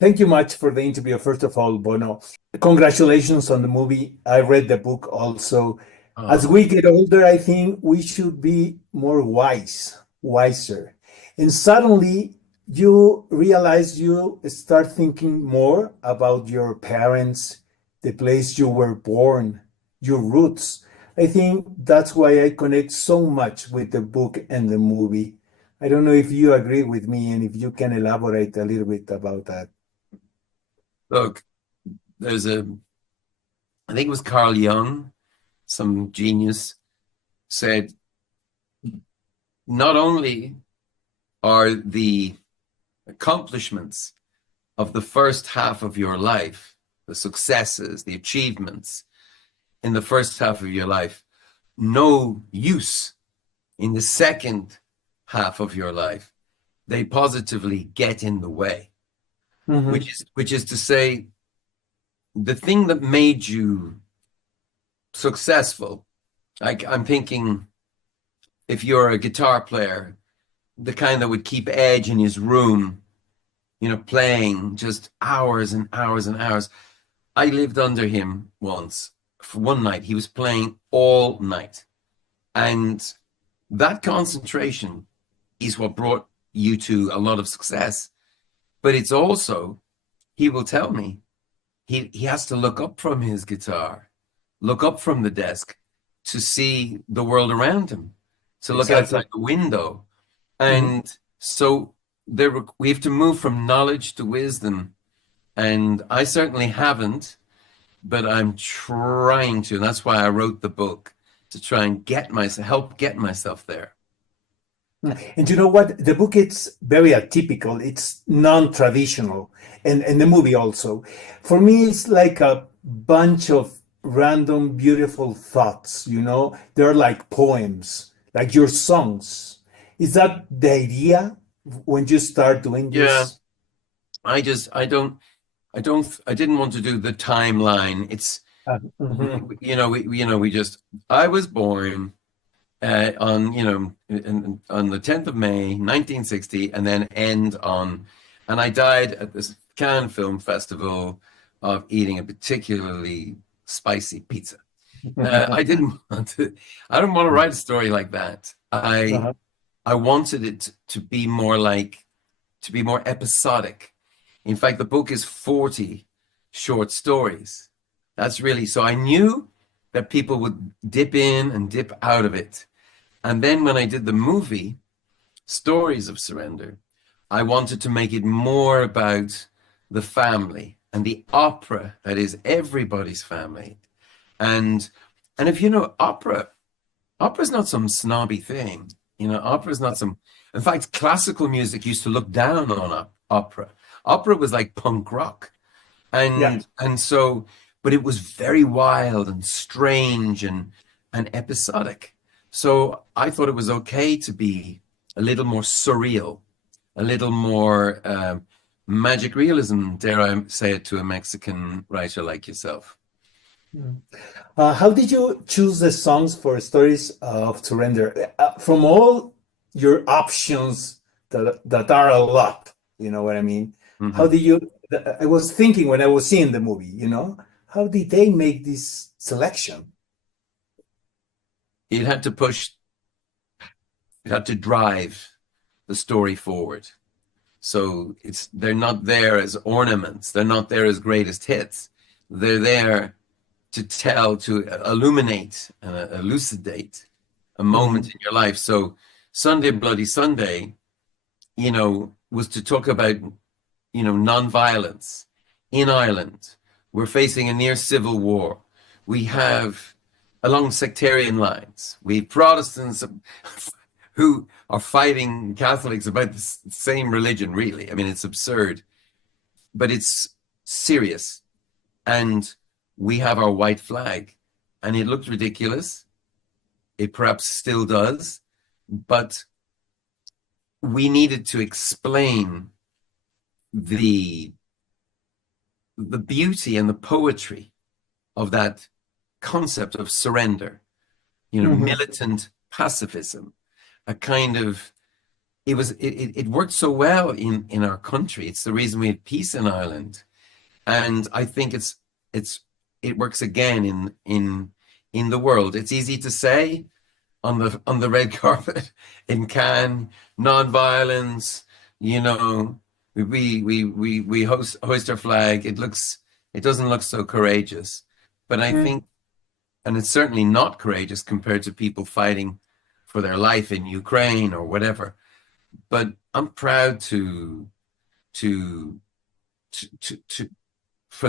Thank you much for the interview. First of all, Bono, congratulations on the movie. I read the book also. As Oh, we get older, I think we should be more wiser. And suddenly you realize you start thinking more about your parents, the place you were born, your roots. I think that's why I connect so much with the book and the movie. I don't know if you agree with me and if you can elaborate a little bit about that. look, there's I think it was Carl Jung, some genius, said not only are the accomplishments of the first half of your life, the successes, the achievements in the first half of your life, no use in the second half of your life. They positively get in the way, Mhm. which is to say, the thing that made you successful. Like I'm thinking, if you're a guitar player, the kind that would keep Edge in his room, playing just hours and hours and hours. I lived under him once for one night. He was playing all night. And that concentration is what brought you to a lot of success. But it's also, he will tell me, he has to look up from his guitar, look up from the desk to see the world around him, to look Exactly. outside the window. Mhm. And so we have to move from knowledge to wisdom. And I certainly haven't, but I'm trying to. And that's why I wrote the book, to try and help get myself there. And you know what? The book it's very atypical. It's non-traditional, and the movie also. For me, it's like a bunch of random, beautiful thoughts. They're like poems, like your songs. Is that the idea when you start doing Yeah, this? I didn't want to do the timeline. It's, Mhm. we just, I was born on, on the 10th of May, 1960, and then and I died at this Cannes Film Festival of eating a particularly spicy pizza. I didn't want to, I don't want to write a story like that. Uh-huh. I wanted it to be more episodic. In fact, the book is 40 short stories. That's really, so I knew that people would dip in and dip out of it. And then when I did the movie, Stories of Surrender, I wanted to make it more about the family and the opera that is everybody's family. And and if you know opera's not some snobby thing. Opera's not some, in fact, classical music used to look down on opera. Opera was like punk rock. Yeah. And so, but it was very wild and strange and episodic. So I thought it was okay to be a little more surreal, a little more magic realism, dare I say it to a Mexican writer like yourself. Mm. How did you choose the songs for Stories of Surrender? From all your options that are a lot, you know what I mean? How Mhm. did you? I was thinking when I was seeing the movie, how did they make this selection? It had to push, it had to drive the story forward. So they're not there as ornaments. They're not there as greatest hits. They're there to tell, to illuminate, elucidate a moment Mhm. in your life. So Sunday Bloody Sunday, was to talk about, nonviolence in Ireland. We're facing a near civil war. We have, along sectarian lines, we have Protestants who are fighting Catholics about the same religion, really. I mean, it's absurd, but it's serious. And we have our white flag, and it looked ridiculous. It perhaps still does, but we needed to explain the the beauty and the poetry of that concept of surrender, Mhm. militant pacifism, a kind of it worked so well in our country. It's the reason we had peace in Ireland, and I think it works again in the world. It's easy to say on the red carpet in Cannes, non-violence. You know, we hoist our flag. It doesn't look so courageous, but I think, and it's certainly not courageous compared to people fighting for their life in Ukraine or whatever. But I'm proud for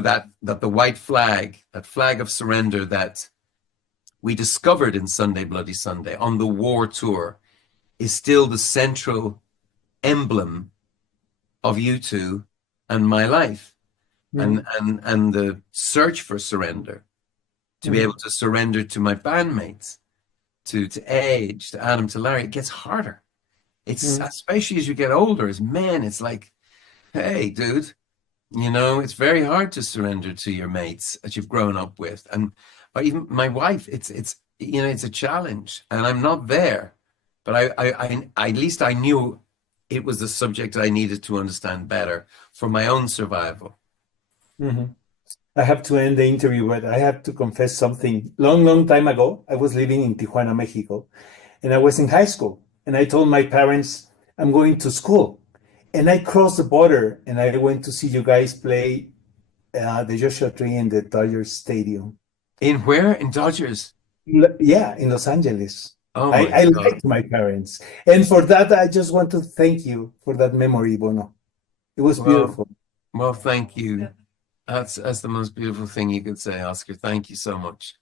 that the white flag, that flag of surrender that we discovered in Sunday Bloody Sunday on the war tour, is still the central emblem of U2 and my life, and the search for surrender, to be able to surrender to my bandmates, to Age, to Adam, to Larry. It gets harder. It's especially as you get older, as men, it's like, hey, dude, you know, it's very hard to surrender to your mates that you've grown up with. And even my wife, it's you know, it's a challenge, and I'm not there, but I at least I knew it was the subject I needed to understand better for my own survival. I have to end the interview, but I have to confess something. Long time ago, I was living in Tijuana, Mexico, and I was in high school. And I told my parents, I'm going to school. And I crossed the border and I went to see you guys play the Joshua Tree in the Dodgers Stadium. In where? In Dodgers? Yeah, in Los Angeles. Oh I my God. liked my parents. And for that, I just want to thank you for that memory, Bono. It was beautiful. Well, thank you. That's the most beautiful thing you could say, Oscar. Thank you so much.